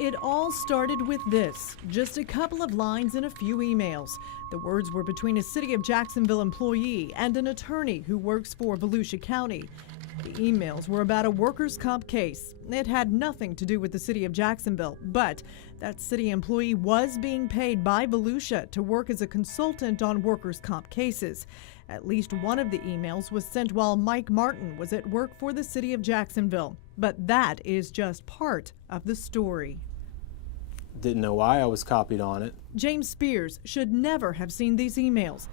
It all started with this, just a couple of lines in a few emails. The words were between a City of Jacksonville employee and an attorney who works for Volusia County. The emails were about a workers' comp case. It had nothing to do with the City of Jacksonville, but that city employee was being paid by Volusia to work as a consultant on workers' comp cases. At least one of the emails was sent while Mike Martin was at work for the City of Jacksonville. But that is just part of the story. Didn't know why I was copied on it. James Spears should never have seen these emails.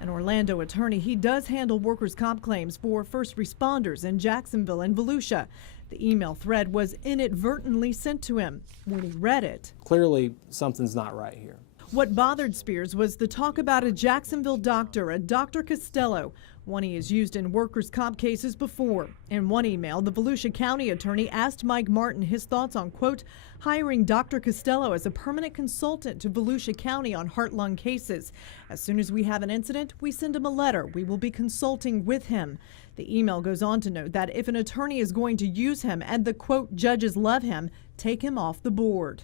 An Orlando attorney, he does handle workers' comp claims for first responders in Jacksonville and Volusia. The email thread was inadvertently sent to him. When he read it, clearly something's not right here. What bothered Spears was the talk about a Jacksonville doctor, a Dr. Costello, one he has used in workers' comp cases before. In one email, the Volusia County attorney asked Mike Martin his thoughts on, quote, hiring Dr. Costello as a permanent consultant to Volusia County on heart-lung cases. As soon as we have an incident, we send him a letter. We will be consulting with him. The email goes on to note that if an attorney is going to use him and the, quote, judges love him, take him off the board.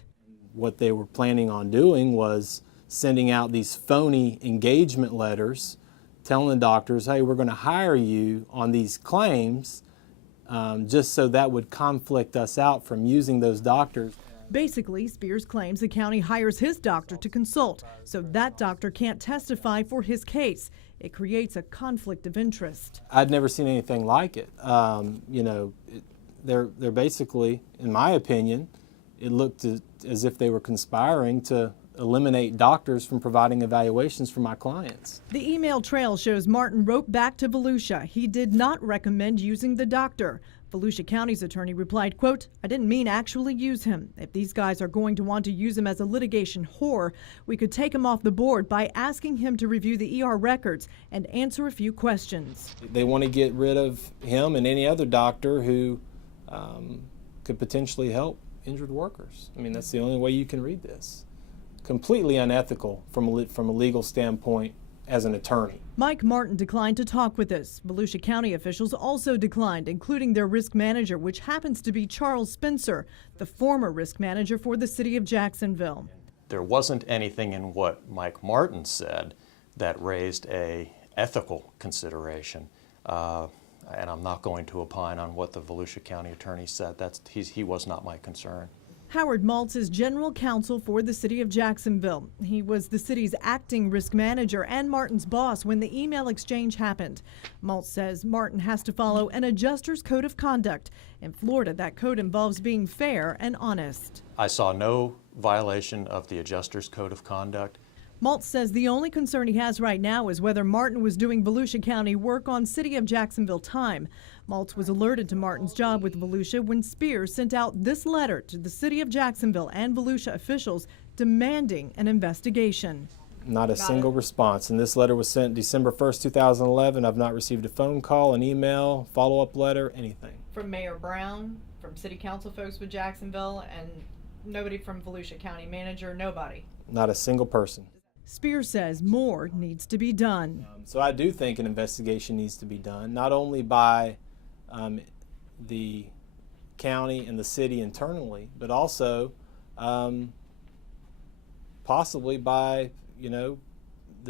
What they were planning on doing was sending out these phony engagement letters telling the doctors, hey, we're going to hire you on these claims, just so that would conflict us out from using those doctors. Basically, Spears claims the county hires his doctor to consult, so that doctor can't testify for his case. It creates a conflict of interest. I'd never seen anything like it. They're basically, in my opinion, it looked as if they were conspiring to eliminate doctors from providing evaluations for my clients. The email trail shows Martin wrote back to Volusia. He did not recommend using the doctor. Volusia County's attorney replied, quote, I didn't mean actually use him. If these guys are going to want to use him as a litigation whore, we could take him off the board by asking him to review the ER records and answer a few questions. They want to get rid of him and any other doctor who could potentially help injured workers. I mean, that's the only way you can read this. Completely unethical from a legal standpoint as an attorney. Mike Martin declined to talk with us. Volusia County officials also declined, including their risk manager, which happens to be Charles Spencer, the former risk manager for the City of Jacksonville. There wasn't anything in what Mike Martin said that raised a ethical consideration. And I'm not going to opine on what the Volusia County attorney said. He was not my concern. Howard Maltz is general counsel for the City of Jacksonville. He was the city's acting risk manager and Martin's boss when the email exchange happened. Maltz says Martin has to follow an adjuster's code of conduct. In Florida, that code involves being fair and honest. I saw no violation of the adjuster's code of conduct. Maltz says the only concern he has right now is whether Martin was doing Volusia County work on City of Jacksonville time. Maltz was alerted to Martin's job with Volusia when Spears sent out this letter to the City of Jacksonville and Volusia officials demanding an investigation. Not a single response. And this letter was sent December 1st, 2011. I've not received a phone call, an email, follow-up letter, anything. From Mayor Brown, from City Council folks with Jacksonville, and nobody from Volusia County manager, nobody. Not a single person. Spears says more needs to be done. So I do think an investigation needs to be done, not only by the county and the city internally, but also possibly by, the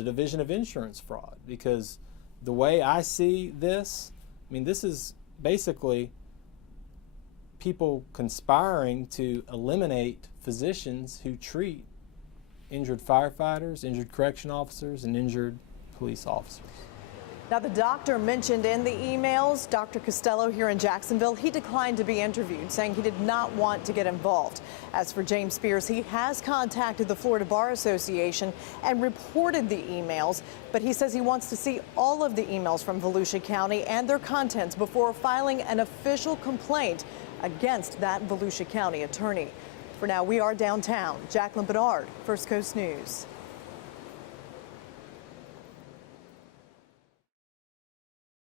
Division of Insurance Fraud. Because the way I see this, I mean, this is basically people conspiring to eliminate physicians who treat injured firefighters, injured correction officers, and injured police officers. Now, the doctor mentioned in the emails, Dr. Costello here in Jacksonville, he declined to be interviewed, saying he did not want to get involved. As for James Spears, he has contacted the Florida Bar Association and reported the emails, but he says he wants to see all of the emails from Volusia County and their contents before filing an official complaint against that Volusia County attorney. For now, we are downtown. Jacqueline Bedard, First Coast News.